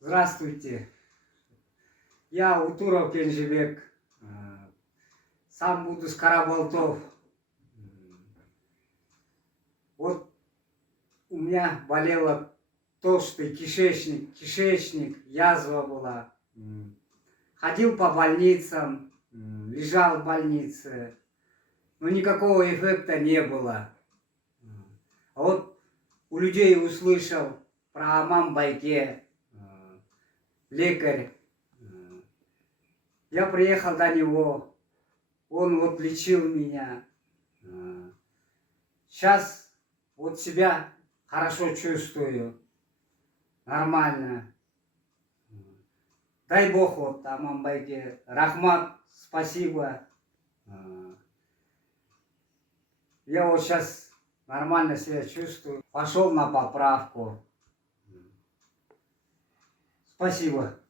Здравствуйте, я Утуров Кенжебек, сам буду с Караболтов. Вот у меня болело толстый кишечник, язва была. Ходил по больницам, лежал в больнице, но никакого эффекта не было. А вот у людей услышал про Аман-Байке, лекарь. Я приехал до него, он вот лечил меня. Сейчас вот себя хорошо чувствую, нормально. Дай Бог вот Аман-Байке. Рахмат, спасибо. Я вот сейчас нормально себя чувствую. Пошел на поправку. Спасибо.